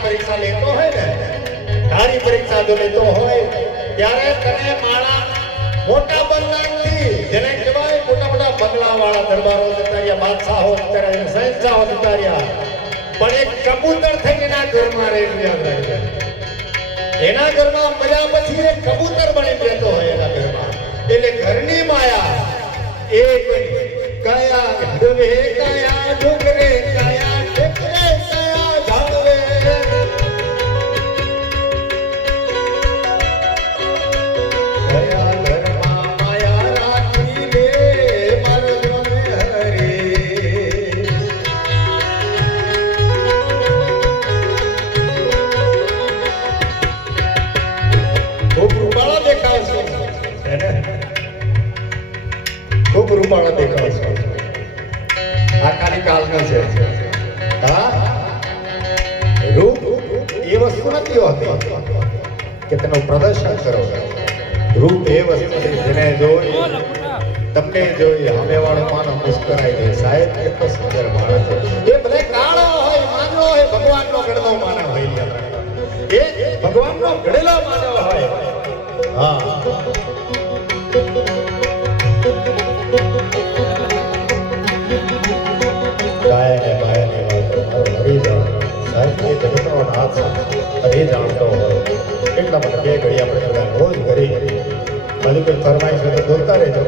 તારી પરીક્ષા લેતો હોય ને, તારી પરીક્ષા જો લેતો હોય ત્યારે તને માળા મોટા બંગલાથી, જેને કહેવાય મોટા મોટા બંગલા વાળા દરબારો જતા રહ્યા, બાદશાહો જતા રહ્યા, શહેનશાહો જતા રહ્યા, પણ એક કબૂતર થઈને એના ઘરમાં રહી યાદ રાખજો. એના ઘરમાં મળ્યા પછી એક કબૂતર બની જતો હોય એના ઘરમાં. એટલે ઘરની માયા એક કયા ડુબે કયા ડુંગરે કયા ઠેકરે કયા ઝાડવે, કયા ઘરમાં માયા રાખી દે મારો જોને હરી. ખૂબ રૂપાળા દેખાય છે, ખૂબ રૂપાળા દેખાય છે. આ ખાલી કાલનો છે. હા, રૂપ એ વસ્તુ નથી હોતી કે તેનું પ્રદર્શન કરો. રૂપ એ વસ્તુ છે જેને જોઈ, તમને જોઈ સામેવાળો માનો મુસ્કરાઈ દે, સાહેબ કેટલો સુંદર માણસ છે. એ ભલે કાળો હોય, માનવો હોય, ભગવાનનો ઘડેલો માનવ હોય, એ ભગવાનનો ઘડેલો માનવ હોય. હા, ગાયને બાયને હરી જાય સાહેબ, એ જગતનો નાથ હરી જાણતો હોય. એટલા માટે બે ઘડી આપણે બધા રોજ કરી બાજુ કોઈ ફરમાઈશ હોય તો બોલતા રહેજો.